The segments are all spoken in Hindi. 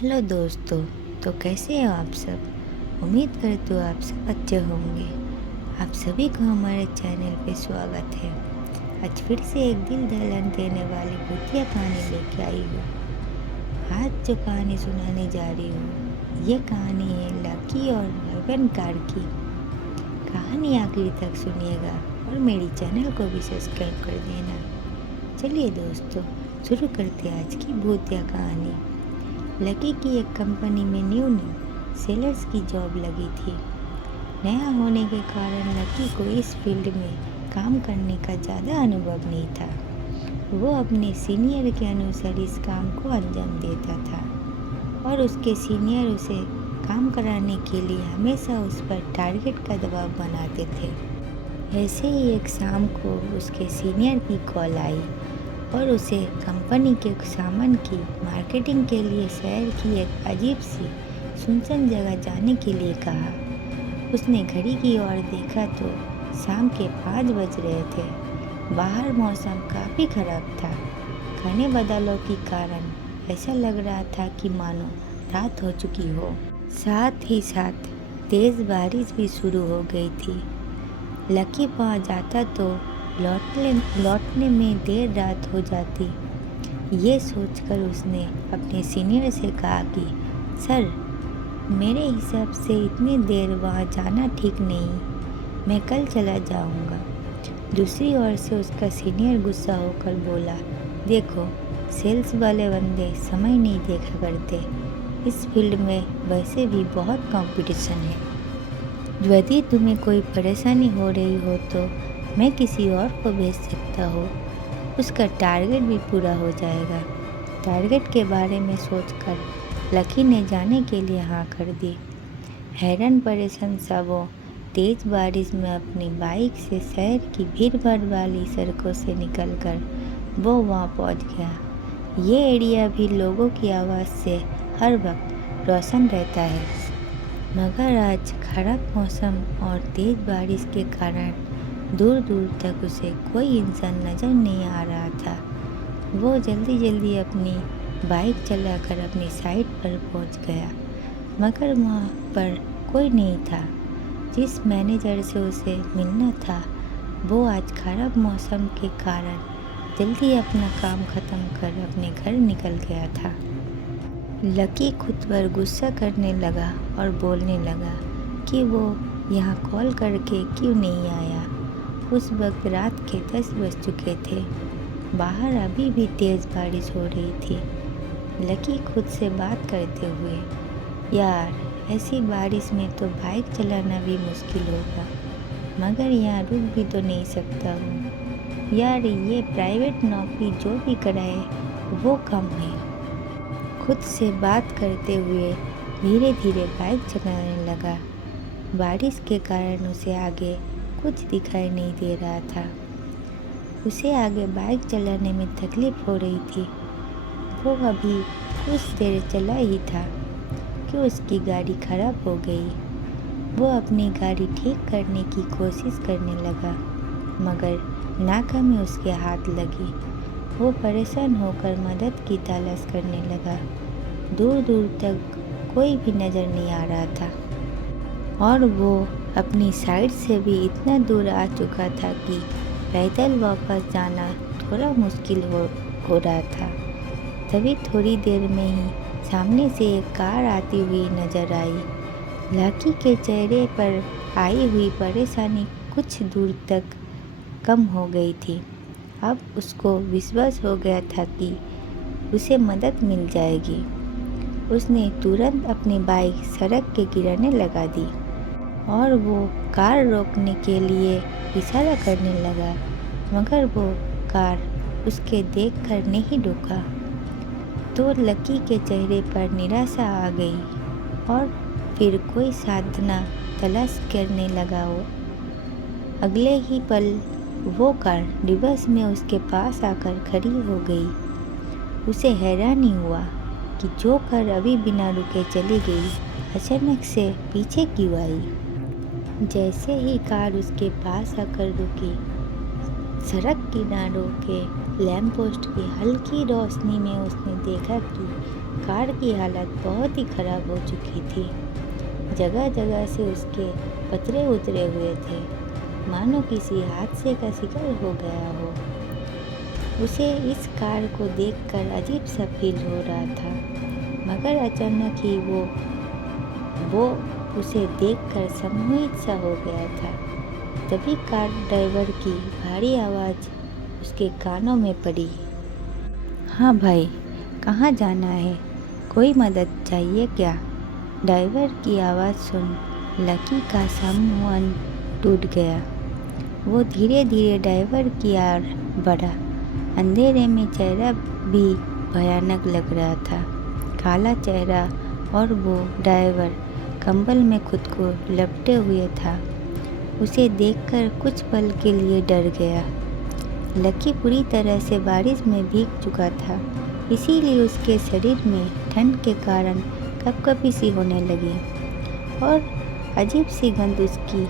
हेलो दोस्तों। तो कैसे हो आप सब। उम्मीद करती हूँ आप सब अच्छे होंगे। आप सभी को हमारे चैनल पे स्वागत है। आज फिर से एक दिल दहलाने देने वाली भूतिया कहानी लेके आई हूँ। आज जो कहानी सुनाने जा रही हूँ ये कहानी है लकी और हेवन कार की। कहानी आखिर तक सुनिएगा और मेरी चैनल को भी सब्सक्राइब कर देना। चलिए दोस्तों, शुरू करते हैं आज की भूतिया कहानी। लकी की एक कंपनी में न्यू सेलर्स की जॉब लगी थी। नया होने के कारण लकी को इस फील्ड में काम करने का ज़्यादा अनुभव नहीं था। वो अपने सीनियर के अनुसार इस काम को अंजाम देता था और उसके सीनियर उसे काम कराने के लिए हमेशा उस पर टारगेट का दबाव बनाते थे। ऐसे ही एक शाम को उसके सीनियर की कॉल आई और उसे कंपनी के सामान की मार्केटिंग के लिए शहर की एक अजीब सी सुनसान जगह जाने के लिए कहा। उसने घड़ी की ओर देखा तो शाम के 5 बज रहे थे। बाहर मौसम काफ़ी खराब था। घने बादलों के कारण ऐसा लग रहा था कि मानो रात हो चुकी हो। साथ ही साथ तेज़ बारिश भी शुरू हो गई थी। लकी पहुंच जाता तो लौटने में देर रात हो जाती। ये सोचकर उसने अपने सीनियर से कहा कि सर, मेरे हिसाब से इतनी देर वहाँ जाना ठीक नहीं, मैं कल चला जाऊँगा। दूसरी ओर से उसका सीनियर गुस्सा होकर बोला, देखो, सेल्स वाले बंदे समय नहीं देखा करते। इस फील्ड में वैसे भी बहुत कंपटीशन है। यदि तुम्हें कोई परेशानी हो रही हो तो मैं किसी और को भेज सकता हूँ, उसका टारगेट भी पूरा हो जाएगा। टारगेट के बारे में सोचकर लकी ने जाने के लिए हाँ कर दी। हैरान परेशान सा वो तेज बारिश में अपनी बाइक से शहर की भीड़-भाड़ वाली सड़कों से निकलकर वो वहाँ पहुँच गया। ये एरिया भी लोगों की आवाज़ से हर वक्त रोशन रहता है, मगर आज खराब मौसम और तेज बारिश के कारण दूर दूर तक उसे कोई इंसान नज़र नहीं आ रहा था। वो जल्दी जल्दी अपनी बाइक चलाकर अपनी साइट पर पहुंच गया, मगर वहां पर कोई नहीं था। जिस मैनेजर से उसे मिलना था वो आज खराब मौसम के कारण जल्दी अपना काम ख़त्म कर अपने घर निकल गया था। लकी खुद पर गुस्सा करने लगा और बोलने लगा कि वो यहाँ कॉल करके क्यों नहीं आया। उस वक्त रात के 10 बज चुके थे। बाहर अभी भी तेज़ बारिश हो रही थी। लकी खुद से बात करते हुए, यार, ऐसी बारिश में तो बाइक चलाना भी मुश्किल होगा, मगर यहाँ रुक भी तो नहीं सकता हूँ। यार, ये प्राइवेट नौकरी जो भी कराए वो कम है। खुद से बात करते हुए धीरे धीरे बाइक चलाने लगा। बारिश के कारण उसे आगे कुछ दिखाई नहीं दे रहा था। उसे आगे बाइक चलाने में तकलीफ हो रही थी। वो अभी कुछ देर चला ही था कि उसकी गाड़ी खराब हो गई। वो अपनी गाड़ी ठीक करने की कोशिश करने लगा, मगर नाकामी उसके हाथ लगी। वो परेशान होकर मदद की तलाश करने लगा। दूर दूर तक कोई भी नज़र नहीं आ रहा था और वो अपनी साइड से भी इतना दूर आ चुका था कि पैदल वापस जाना थोड़ा मुश्किल हो रहा था। तभी थोड़ी देर में ही सामने से एक कार आती हुई नज़र आई। लकी के चेहरे पर आई हुई परेशानी कुछ दूर तक कम हो गई थी। अब उसको विश्वास हो गया था कि उसे मदद मिल जाएगी। उसने तुरंत अपनी बाइक सड़क के किनारे लगा दी और वो कार रोकने के लिए इशारा करने लगा, मगर वो कार उसके देखकर नहीं रुका। तो लकी के चेहरे पर निराशा आ गई और फिर कोई साधना तलाश करने लगा। वो अगले ही पल वो कार रिवर्स में उसके पास आकर खड़ी हो गई। उसे हैरानी हुआ कि जो कार अभी बिना रुके चली गई, अचानक से पीछे क्यों आई। जैसे ही कार उसके पास आकर रुकी, सड़क किनारों के लैंप पोस्ट की हल्की रोशनी में उसने देखा कि कार की हालत बहुत ही खराब हो चुकी थी। जगह जगह से उसके पतरे उतरे हुए थे, मानो किसी हादसे का शिकार हो गया हो। उसे इस कार को देखकर अजीब सा फील हो रहा था, मगर अचानक ही वो उसे देखकर सम्मोहित सा हो गया था। तभी कार ड्राइवर की भारी आवाज़ उसके कानों में पड़ी। हाँ भाई, कहाँ जाना है? कोई मदद चाहिए क्या? ड्राइवर की आवाज़ सुन लकी का सम्मोहन टूट गया। वो धीरे धीरे ड्राइवर की ओर बढ़ा। अंधेरे में चेहरा भी भयानक लग रहा था, काला चेहरा, और वो ड्राइवर कंबल में खुद को लपटे हुए था। उसे देखकर कुछ पल के लिए डर गया। लकी पूरी तरह से बारिश में भीग चुका था, इसीलिए उसके शरीर में ठंड के कारण कपकपी सी होने लगी और अजीब सी गंध उसकी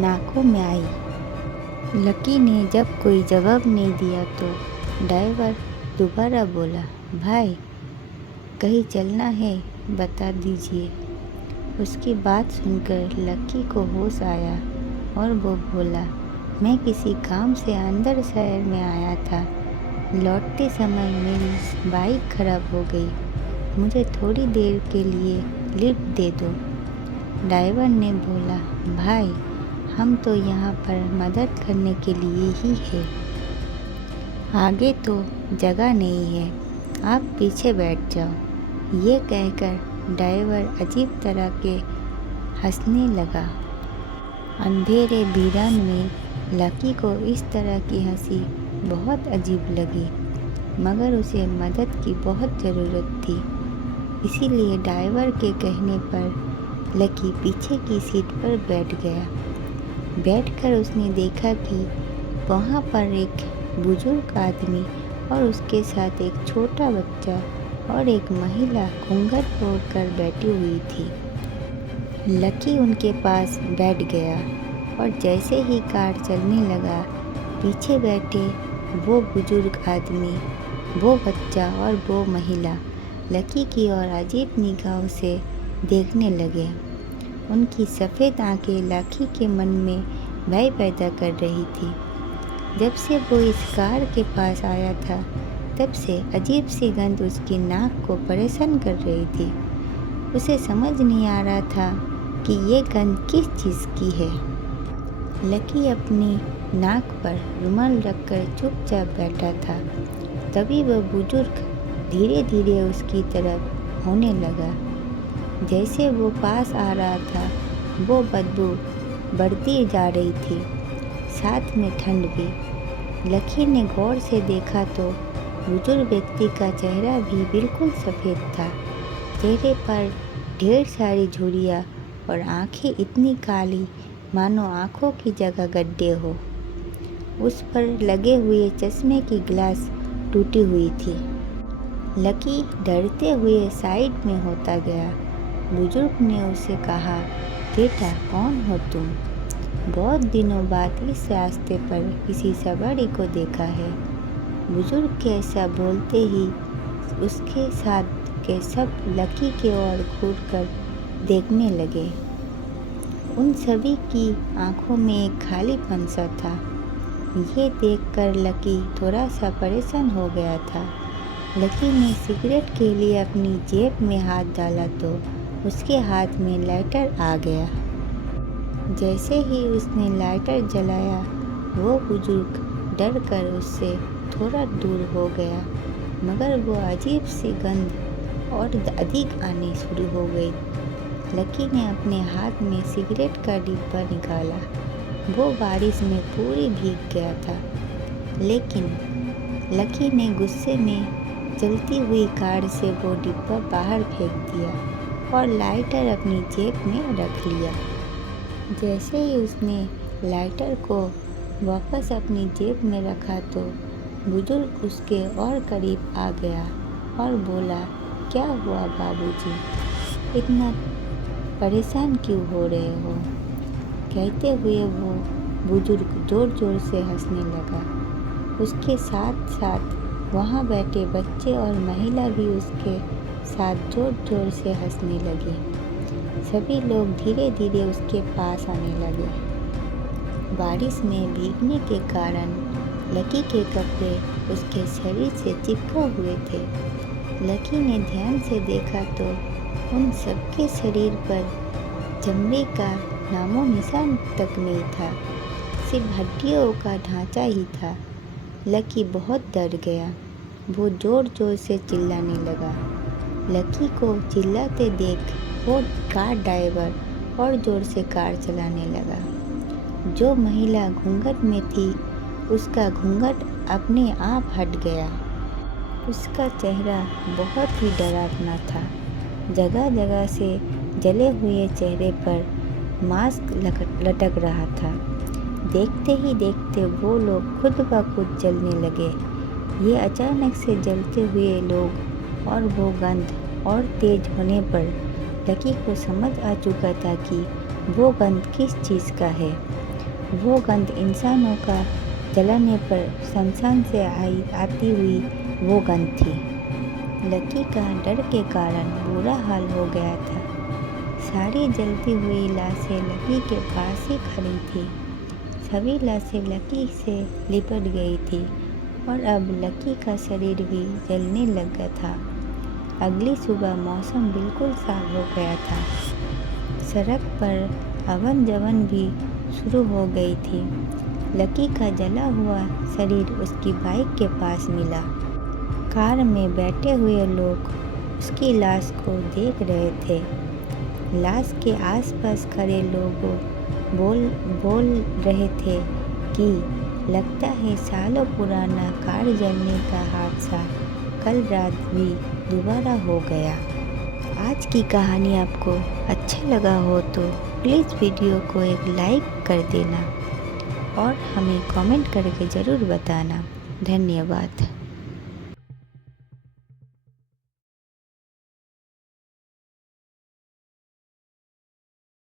नाकों में आई। लकी ने जब कोई जवाब नहीं दिया तो ड्राइवर दोबारा बोला, भाई कहीं चलना है, बता दीजिए। उसकी बात सुनकर लकी को होश आया और वो बोला, मैं किसी काम से अंदर शहर में आया था। लौटते समय मेरी बाइक खराब हो गई, मुझे थोड़ी देर के लिए लिफ्ट दे दो। ड्राइवर ने बोला, भाई हम तो यहाँ पर मदद करने के लिए ही है, आगे तो जगह नहीं है, आप पीछे बैठ जाओ। ये कहकर ड्राइवर अजीब तरह के हंसने लगा। अंधेरे वीरान में लकी को इस तरह की हंसी बहुत अजीब लगी, मगर उसे मदद की बहुत ज़रूरत थी। इसीलिए ड्राइवर के कहने पर लकी पीछे की सीट पर बैठ गया। बैठकर उसने देखा कि वहाँ पर एक बुजुर्ग आदमी और उसके साथ एक छोटा बच्चा और एक महिला घूंघट ओढ़कर बैठी हुई थी। लकी उनके पास बैठ गया और जैसे ही कार चलने लगा, पीछे बैठे वो बुजुर्ग आदमी, वो बच्चा और वो महिला लकी की ओर अजीब निगाहों से देखने लगे। उनकी सफ़ेद आंखें लकी के मन में भय पैदा कर रही थी। जब से वो इस कार के पास आया था, तब से अजीब सी गंध उसकी नाक को परेशान कर रही थी। उसे समझ नहीं आ रहा था कि ये गंध किस चीज़ की है। लकी अपनी नाक पर रुमाल रखकर चुपचाप बैठा था। तभी वह बुजुर्ग धीरे धीरे उसकी तरफ होने लगा। जैसे वो पास आ रहा था, वो बदबू बढ़ती जा रही थी, साथ में ठंड भी। लकी ने गौर से देखा तो बुजुर्ग व्यक्ति का चेहरा भी बिल्कुल सफ़ेद था। चेहरे पर ढेर सारी झुर्रियाँ और आंखें इतनी काली मानो आँखों की जगह गड्ढे हो। उस पर लगे हुए चश्मे की ग्लास टूटी हुई थी। लकी डरते हुए साइड में होता गया। बुजुर्ग ने उसे कहा, बेटा कौन हो तुम? बहुत दिनों बाद इस रास्ते पर किसी सवारी को देखा है। बुजुर्ग के ऐसा बोलते ही उसके साथ के सब लकी की ओर घूरकर देखने लगे। उन सभी की आंखों में एक खालीपन सा था। ये देखकर लकी थोड़ा सा परेशान हो गया था। लकी ने सिगरेट के लिए अपनी जेब में हाथ डाला तो उसके हाथ में लाइटर आ गया। जैसे ही उसने लाइटर जलाया, वो बुजुर्ग डर कर उससे थोड़ा दूर हो गया, मगर वो अजीब सी गंध और अधिक आनी शुरू हो गई। लकी ने अपने हाथ में सिगरेट का डिब्बा निकाला। वो बारिश में पूरी भीग गया था, लेकिन लकी ने गुस्से में चलती हुई कार से वो डिब्बा बाहर फेंक दिया और लाइटर अपनी जेब में रख लिया। जैसे ही उसने लाइटर को वापस अपनी जेब में रखा तो बुजुर्ग उसके और करीब आ गया और बोला, क्या हुआ बाबूजी, इतना परेशान क्यों हो रहे हो? कहते हुए वो बुजुर्ग ज़ोर ज़ोर से हंसने लगा। उसके साथ साथ वहाँ बैठे बच्चे और महिला भी उसके साथ जोर जोर से हंसने लगे। सभी लोग धीरे धीरे उसके पास आने लगे। बारिश में भीगने के कारण लकी के कपड़े उसके शरीर से चिपके हुए थे। लकी ने ध्यान से देखा तो उन सबके शरीर पर चमड़े का नामो निशान तक नहीं था, सिर्फ हड्डियों का ढांचा ही था। लकी बहुत डर गया। वो जोर जोर से चिल्लाने लगा। लकी को चिल्लाते देख वो कार ड्राइवर और जोर से कार चलाने लगा। जो महिला घूंघट में थी उसका घूंघट अपने आप हट गया। उसका चेहरा बहुत ही डरावना था। जगह जगह से जले हुए चेहरे पर मास्क लटक रहा था। देखते ही देखते वो लोग खुद ब खुद जलने लगे। ये अचानक से जलते हुए लोग और वो गंध और तेज होने पर लकी को समझ आ चुका था कि वो गंध किस चीज़ का है। वो गंध इंसानों का जलाने पर शमशान से आती हुई वो गंध थी। लकी का डर के कारण बुरा हाल हो गया था। सारी जलती हुई लाशें लकी के पास ही खड़ी थी। सभी लाशें लकी से लिपट गई थी और अब लकी का शरीर भी जलने लगा था। अगली सुबह मौसम बिल्कुल साफ हो गया था। सड़क पर हवन जवन भी शुरू हो गई थी। लकी का जला हुआ शरीर उसकी बाइक के पास मिला। कार में बैठे हुए लोग उसकी लाश को देख रहे थे। लाश के आसपास खड़े लोग बोल रहे थे कि लगता है सालों पुराना कार जलने का हादसा कल रात भी दोबारा हो गया। आज की कहानी आपको अच्छा लगा हो तो प्लीज़ वीडियो को एक लाइक कर देना और हमें कमेंट करके ज़रूर बताना। धन्यवाद।